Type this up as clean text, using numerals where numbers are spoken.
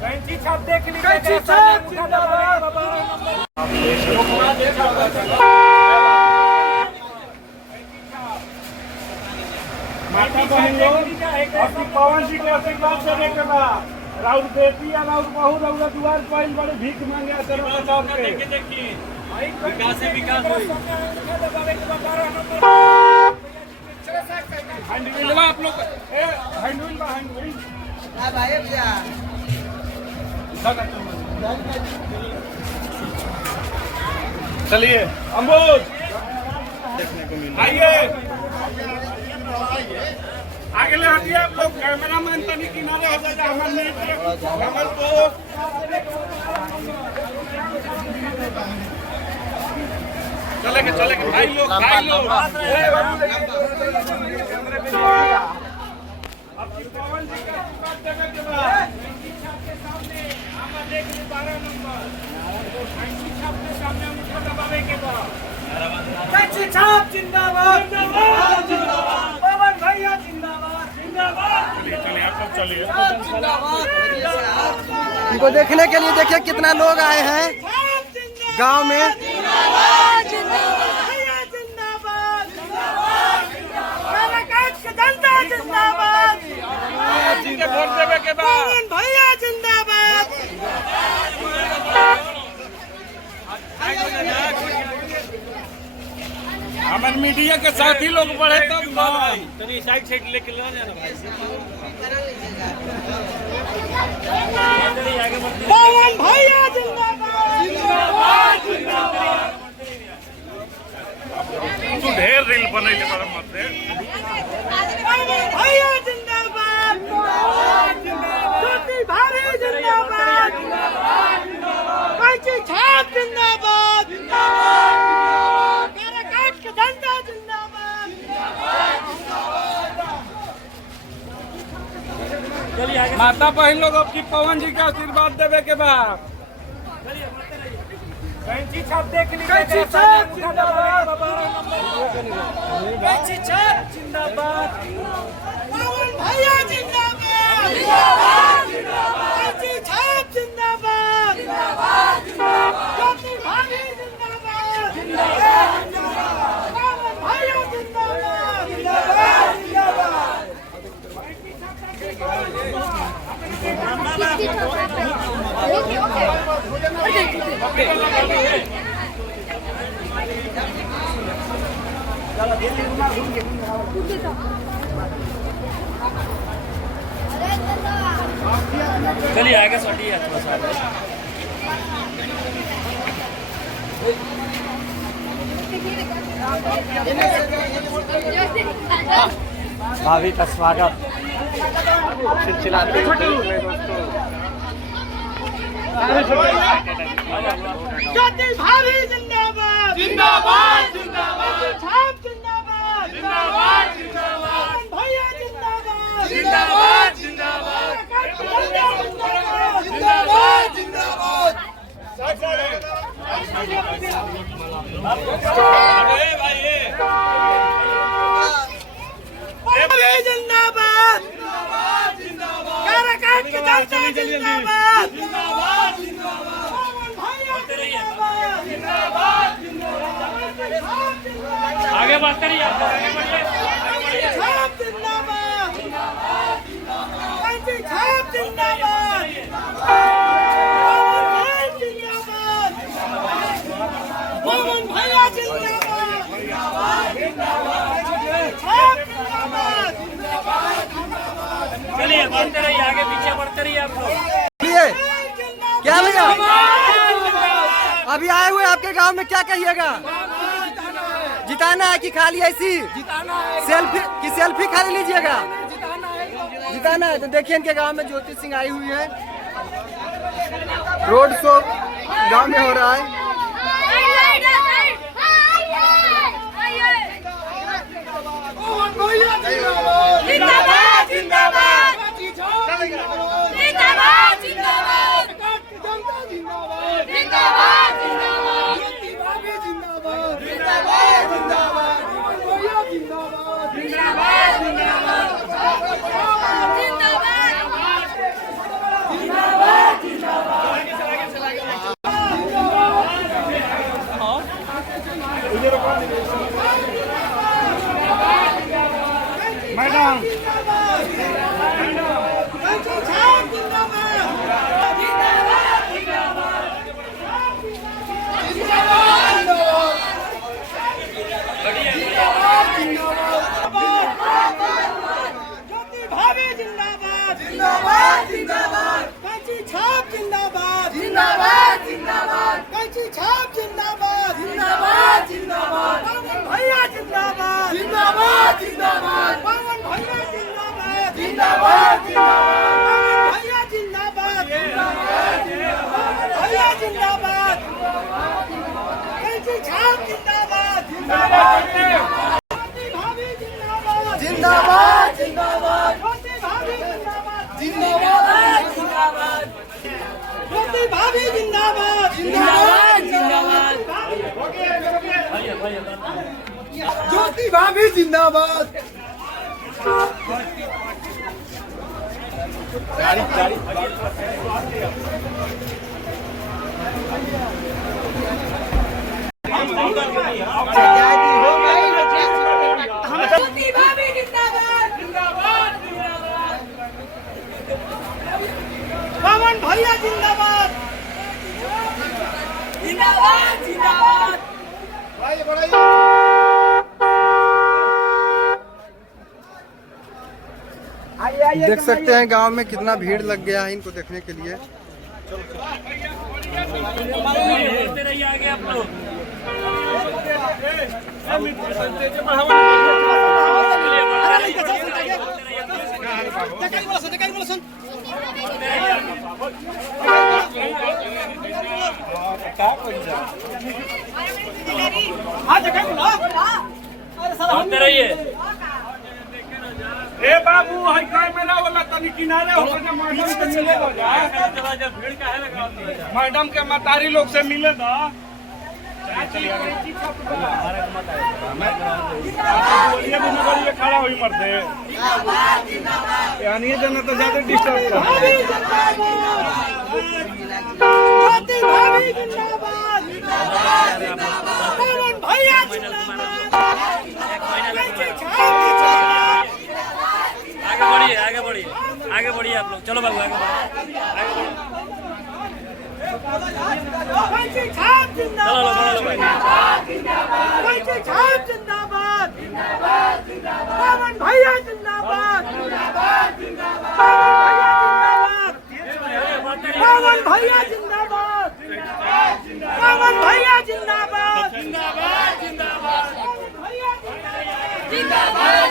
कैंची छाप देख ली, कैंची छाप जिंदाबाद। माता बहन लोग अपनी पवन जी को आशीर्वाद देने के बाद राउर बेटी या राउर बहू राउर दुआर पर बड़े भीख मांगे तेरे बचाव के देखिए विकास है विकास हैंडविल आप लोग हैंडविल भाई भैया चलिए अम्बोज आइए आगे ले हटिए आप लोग। कैमरा मैन तनी किनारे हो जाएगा हमारे तो चलेंगे भाई लोग आपकी पवन जी का बात देने के बाद के सामने हम देख ली 12 नंबर छाप के सामने हम उसको दबावे के बाद कैंची छाप जिंदाबाद जिंदाबाद पवन भैया जिंदाबाद जिंदाबाद। चलिए आप लोग चलिए इनको देखने के लिए देखिए कितना लोग आए हैं गांव में। वोट देवे के बाद भैया जिंदाबाद। हमारे मीडिया के साथ ही लोग बढ़े तब तभी साइड लेके ले जाना पवन भैया जिंदाबाद। तू ढेर रील बनैले बड़ा मत दे। पवन भैया जिंदाबाद। ज्योति भाभी जिंदाबाद। कैंची छाप जिंदाबाद। काराकाट की जनता जिंदाबाद। माता बहन लोग आपकी पवन जी का आशीर्वाद देवे के बाद कैंची छाप देख ली, कैंची छाप जिंदाबाद कैंची छाप जिंदाबाद पवन भैया जिंदाबाद। कैंची छाप जिंदाबाद। ज्योति भाभी जिंदाबाद। पवन भैया जिंदाबाद। चलिए आगे सटिए थोड़ा सा भाभी का स्वागत चिल्चिलाते ज्योति भाभी जिंदाबाद। जिंदाबाद जिंदाबाद। छाप जिंदाबाद। जिंदाबाद जिंदाबाद। भैया जिंदाबाद। जिंदाबाद जिंदाबाद। जिंदाबाद जिंदाबाद। जिंदाबाद। काराकाट की जनता जिंदाबाद। जिंदाबाद जिंदाबाद। आगे बढ़ते रहिए आगे बढ़िए छाप जिंदाबाद। कैंची छाप जिंदाबाद। पवन भैया जिंदाबाद। छाप जिंदाबाद। चलिए बढ़ते रहिए आगे पीछे बढ़ते रहिए आप लोग। क्या भैया अभी आए हुए आपके गांव में क्या कहिएगा? जिताना है कि खाली ऐसी सेल्फी खाली लीजिएगा? जिताना है। तो देखिए इनके गांव में ज्योति सिंह आई हुई है। रोड शो गांव में हो रहा है। जिंदाबाद जिंदाबाद। जिंदाबाद जिंदाबाद। जिंदाबाद जिंदाबाद। जिंदाबाद जिंदाबाद। जिंदाबाद जिंदाबाद। मैडम ज्योति भाभी जिंदाबाद जिंदाबाद जिंदाबाद कैंची छाप जिंदाबाद जिंदाबाद जिंदाबाद कैंची छाप जिंदाबाद जिंदाबाद जिंदाबाद पवन भैया जिंदाबाद जिंदाबाद जिंदाबाद पवन भैया जिंदाबाद जिंदाबाद जिंदाबाद भैया जिंदाबाद जिंदाबाद भैया जिंदाबाद कैंची छाप जिंदाबाद जिंदाबाद जिंदाबाद जिंदाबाद ज्योति भाभी जिंदाबाद जिंदाबाद जिंदाबाद ज्योति भाभी जिंदाबाद जिंदाबाद जिंदाबाद ज्योति भाभी जिंदाबाद ज्योति भाभी जिंदाबाद जिंदाबाद जिंदाबाद पवन भैया जिंदाबाद जिंदाबाद जिंदाबाद देख सकते हैं गांव में कितना भीड़ लग गया है इनको देखने के लिए। ए बाबू हई कैमरा वाला तनी किनारे होकर के मैडम से मिले दो जा। भीड़ काहे लगा मैडम के मतारी लोग से मिले दो। ये भी खड़ा हुई मरते यानी जना तो ज्यादा डिस्टर्ब कर ज्योति भाभी जिंदाबाद पवन भैया जिंदाबाद आगे बढ़िए आप लोग। चलो बाबू आगे कैंची छाप जिंदाबाद चलो भाई। कैंची छाप जिंदाबाद पवन भैया जिंदाबाद पवन भैया जिंदाबाद पवन भैया जिंदाबाद जिंदाबाद जिंदाबाद जिंदाबाद